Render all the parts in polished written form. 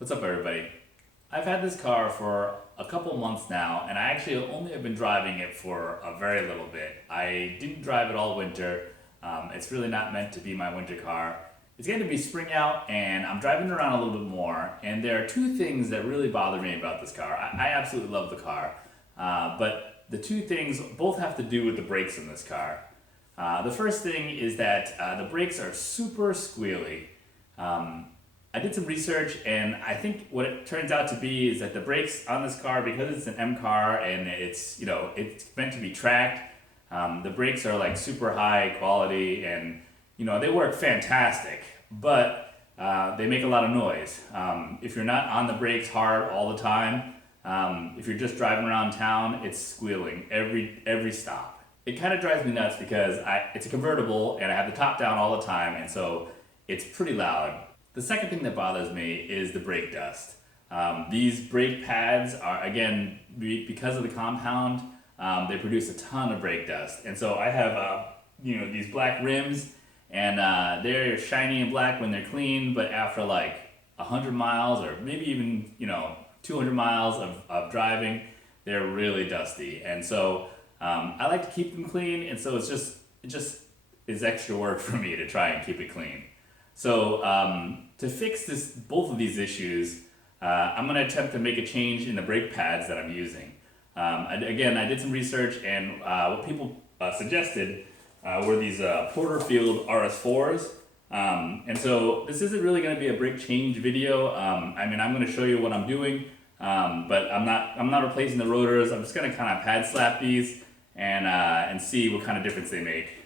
What's up, everybody? I've had this car for a couple months now, and I actually only have been driving it for a very little bit. I didn't drive it all winter. It's really not meant to be my winter car. It's going to be spring out, and I'm driving around a little bit more, and there are two things that really bother me about this car. I absolutely love the car, but the two things both have to do with the brakes in this car. The first thing is that the brakes are super squealy. I did some research, and I think what it turns out to be is that the brakes on this car, because it's an M car and it's meant to be tracked, the brakes are like super high quality, and they work fantastic, but they make a lot of noise. If you're not on the brakes hard all the time, if you're just driving around town, it's squealing every stop. It kind of drives me nuts because it's a convertible and I have the top down all the time, and so it's pretty loud. The second thing that bothers me is the brake dust. These brake pads are, again, because of the compound, they produce a ton of brake dust. And so I have, these black rims, and they're shiny and black when they're clean, but after like 100 miles or maybe even, 200 miles of driving, they're really dusty. And so I like to keep them clean, and so it just is extra work for me to try and keep it clean. So to fix both of these issues, I'm going to attempt to make a change in the brake pads that I'm using. Again, I did some research, and what people suggested were these Porterfield RS4s. And so this isn't really going to be a brake change video. I'm going to show you what I'm doing, but I'm not replacing the rotors. I'm just going to kind of pad slap these and see what kind of difference they make.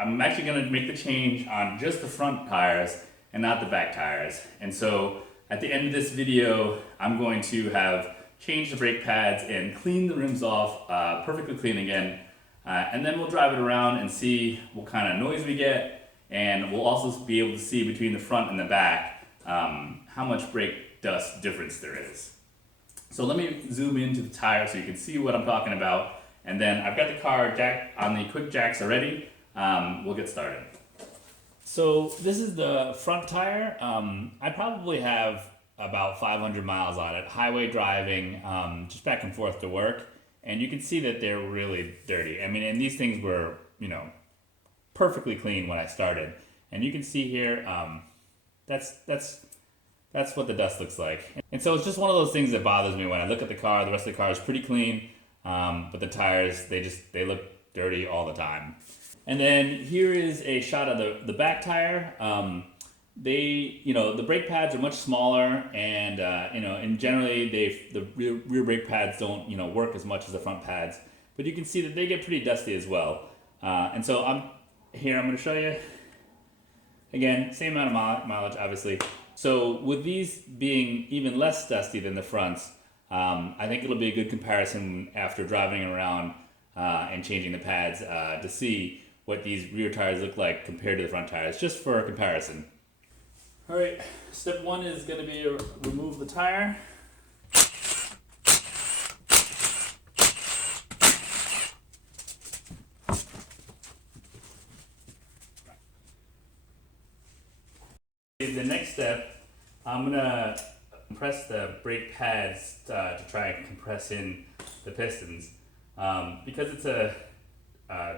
I'm actually going to make the change on just the front tires and not the back tires. And so at the end of this video, I'm going to have changed the brake pads and cleaned the rims off perfectly clean again. And then we'll drive it around and see what kind of noise we get. And we'll also be able to see between the front and the back how much brake dust difference there is. So let me zoom into the tire so you can see what I'm talking about. And then I've got the car jack on the quick jacks already. We'll get started. So this is the front tire. I probably have about 500 miles on it, highway driving, just back and forth to work. And you can see that they're really dirty. And these things were, perfectly clean when I started. And you can see here, that's what the dust looks like. And so it's just one of those things that bothers me when I look at the car. The rest of the car is pretty clean, but the tires, they look dirty all the time. And then here is a shot of the back tire. The brake pads are much smaller, and and generally the rear brake pads don't work as much as the front pads. But you can see that they get pretty dusty as well. And so I'm going to show you again, same amount of mileage, obviously. So with these being even less dusty than the fronts, I think it'll be a good comparison after driving around and changing the pads to see what these rear tires look like compared to the front tires, just for a comparison. All right, step one is going to be to remove the tire. The next step, I'm going to compress the brake pads to try and compress in the pistons. Because it's a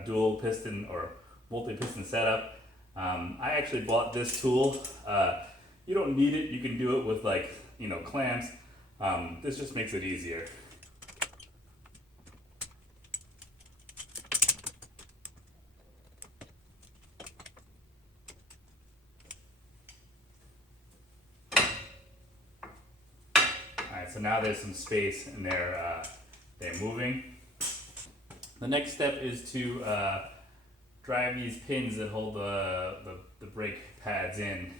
dual piston or multi-piston setup, I actually bought this tool. You don't need it. You can do it with clamps. This just makes it easier. Alright, so now there's some space and they're moving. The next step is to drive these pins that hold the brake pads in.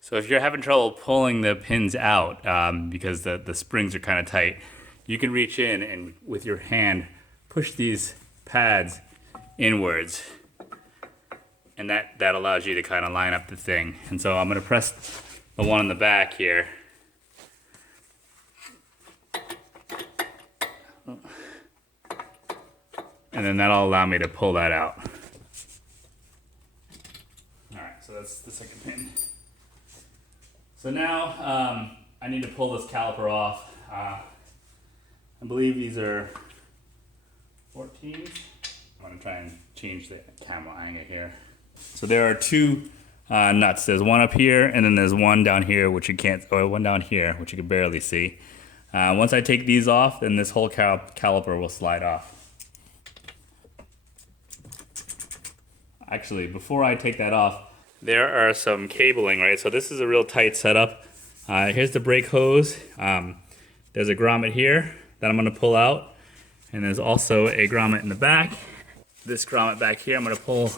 So if you're having trouble pulling the pins out because the springs are kind of tight, you can reach in and with your hand push these pads inwards, and that allows you to kind of line up the thing. And so I'm going to press the one on the back here. And then that'll allow me to pull that out. that's the second pin. So now I need to pull this caliper off. I believe these are 14s. I'm gonna try and change the camera angle here. So there are two nuts. There's one up here, and then there's one down here, which you can't, or one down here, which you can barely see. Once I take these off, then this whole caliper will slide off. Actually, before I take that off, there are some cabling, right? So this is a real tight setup. Here's the brake hose. There's a grommet here that I'm gonna pull out. And there's also a grommet in the back. This grommet back here, I'm gonna pull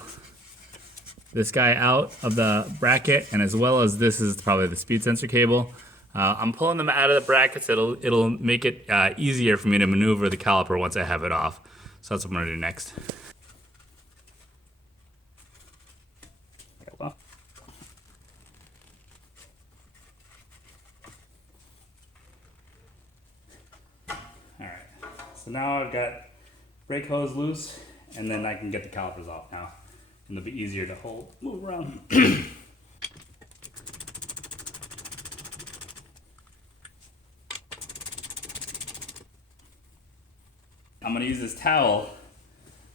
this guy out of the bracket, and as well as this is probably the speed sensor cable. I'm pulling them out of the brackets. It'll make it easier for me to maneuver the caliper once I have it off. So that's what I'm gonna do next. So now I've got brake hose loose, and then I can get the calipers off now. And they'll be easier to move around. I'm gonna use this towel,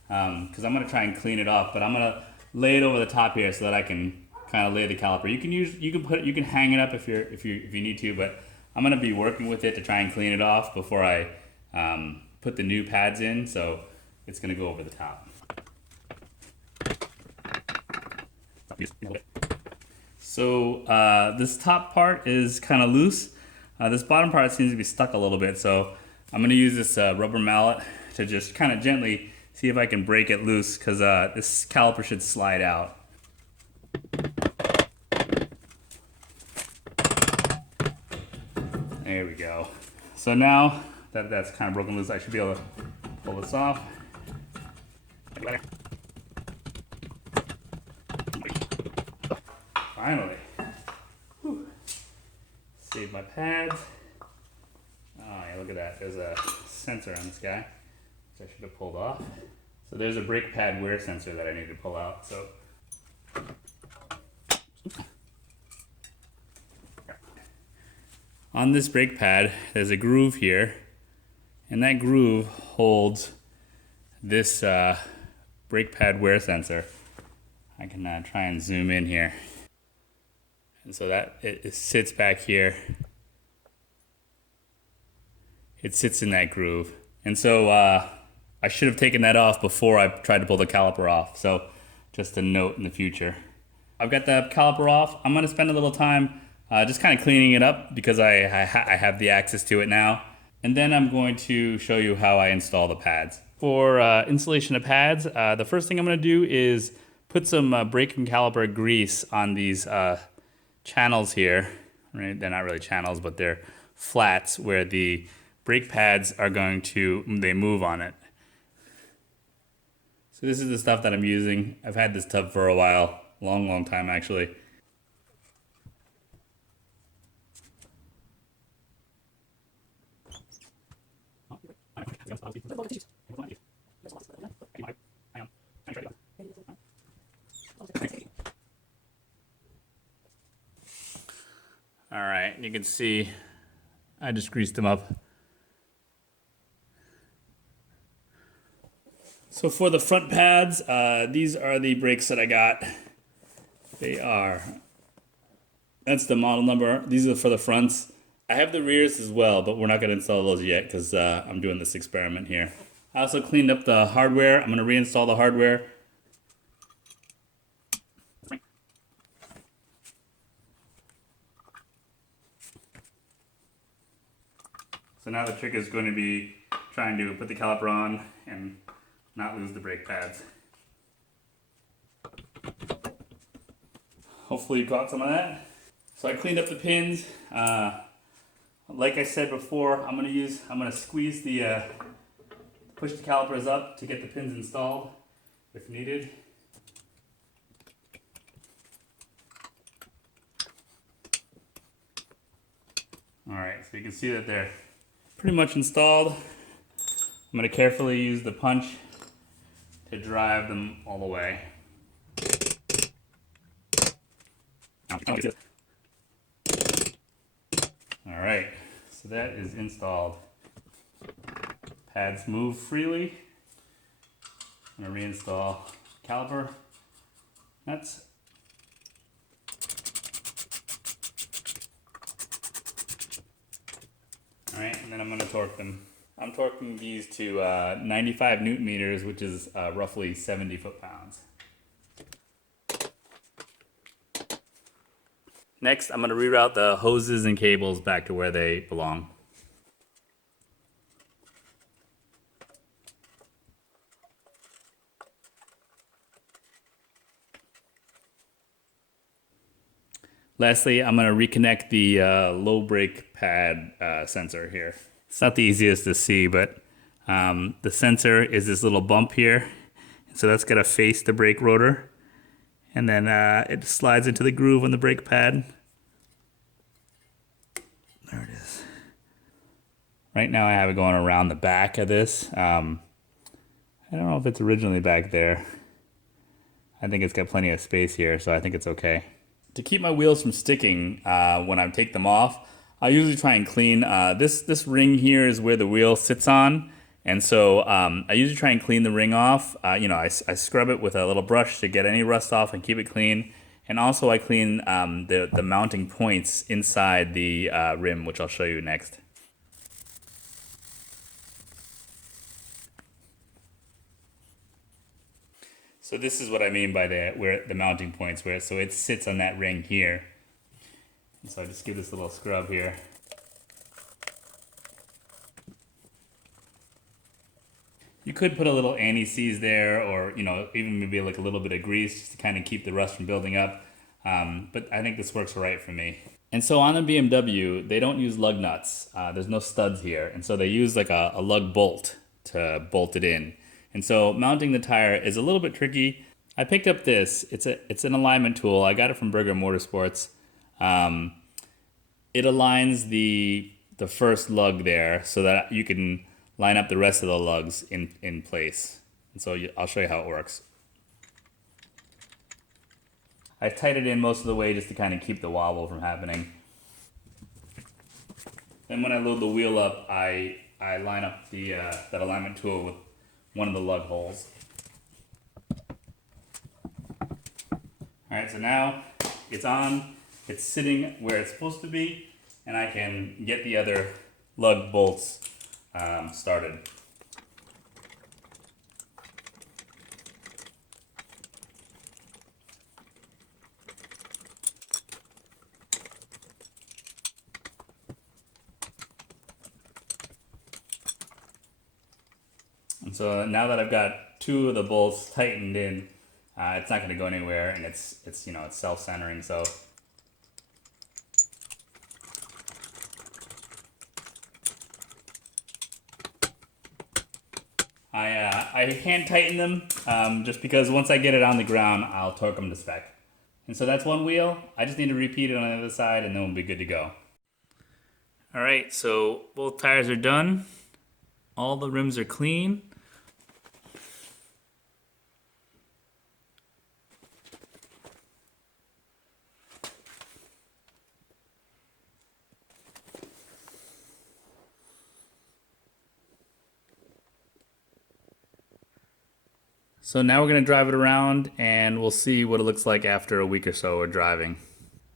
because I'm gonna try and clean it off, but I'm gonna lay it over the top here so that I can kind of lay the caliper. You can hang it up if you need to, but I'm gonna be working with it to try and clean it off before I put the new pads in, so it's gonna go over the top. So this top part is kind of loose. This bottom part seems to be stuck a little bit, so I'm gonna use this rubber mallet to just kind of gently see if I can break it loose, because this caliper should slide out. There we go. So now that's kind of broken loose, I should be able to pull this off. Finally. Whew. Save my pads. Oh yeah, look at that. There's a sensor on this guy, which I should have pulled off. So there's a brake pad wear sensor that I need to pull out. So on this brake pad, there's a groove here, and that groove holds this brake pad wear sensor. I can try and zoom in here. And so that it sits back here. It sits in that groove. And so I should have taken that off before I tried to pull the caliper off. So just a note in the future. I've got the caliper off. I'm gonna spend a little time just kind of cleaning it up because I have the access to it now. And then I'm going to show you how I install the pads. For installation of pads, the first thing I'm gonna do is put some brake and caliper grease on these channels here. Right? They're not really channels, but they're flats where the brake pads are they move on it. So this is the stuff that I'm using. I've had this tub for a while, long time actually. All right, you can see I just greased them up. So for the front pads, these are the brakes that I got. That's the model number. These are for the fronts. I have the rears as well, but we're not gonna install those yet because I'm doing this experiment here. I also cleaned up the hardware. I'm gonna reinstall the hardware. So now the trick is going to be trying to put the caliper on and not lose the brake pads. Hopefully you caught some of that. So I cleaned up the pins. Like I said before, I'm gonna squeeze push the calipers up to get the pins installed if needed. All right, so you can see that they're pretty much installed. I'm gonna carefully use the punch to drive them all the way. All right, so that is installed. Pads move freely. I'm gonna reinstall caliper. That's all right, and then I'm gonna torque them. I'm torquing these to 95 newton meters, which is roughly 70 foot-pounds. Next, I'm going to reroute the hoses and cables back to where they belong. Lastly, I'm going to reconnect the low brake pad sensor here. It's not the easiest to see, but the sensor is this little bump here. So that's going to face the brake rotor. And then it slides into the groove on the brake pad. There it is. Right now I have it going around the back of this. I don't know if it's originally back there. I think it's got plenty of space here, so I think it's okay. To keep my wheels from sticking when I take them off, I usually try and clean. This ring here is where the wheel sits on. And so I usually try and clean the ring off. I scrub it with a little brush to get any rust off and keep it clean. And also I clean the mounting points inside the rim, which I'll show you next. So this is what I mean by the mounting points, so it sits on that ring here. And so I just give this little scrub here. You could put a little anti-seize there, or even maybe like a little bit of grease just to kind of keep the rust from building up. But I think this works right for me. And so on the BMW, they don't use lug nuts. There's no studs here, and so they use like a lug bolt to bolt it in. And so mounting the tire is a little bit tricky. I picked up this. It's an alignment tool. I got it from Burger Motorsports. It aligns the first lug there so that you can line up the rest of the lugs in place. And so I'll show you how it works. I tied it in most of the way just to kind of keep the wobble from happening. Then when I load the wheel up, I line up that alignment tool with one of the lug holes. Alright, so now it's on, it's sitting where it's supposed to be, and I can get the other lug bolts started. And so now that I've got two of the bolts tightened in, it's not going to go anywhere, and it's self-centering. So I hand tighten them just because once I get it on the ground, I'll torque them to spec. And so that's one wheel. I just need to repeat it on the other side, and then we'll be good to go. All right, so both tires are done. All the rims are clean. So now we're going to drive it around and we'll see what it looks like after a week or so of driving.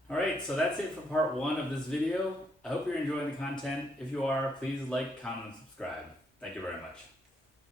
Alright, so that's it for part one of this video. I hope you're enjoying the content. If you are, please like, comment, and subscribe. Thank you very much.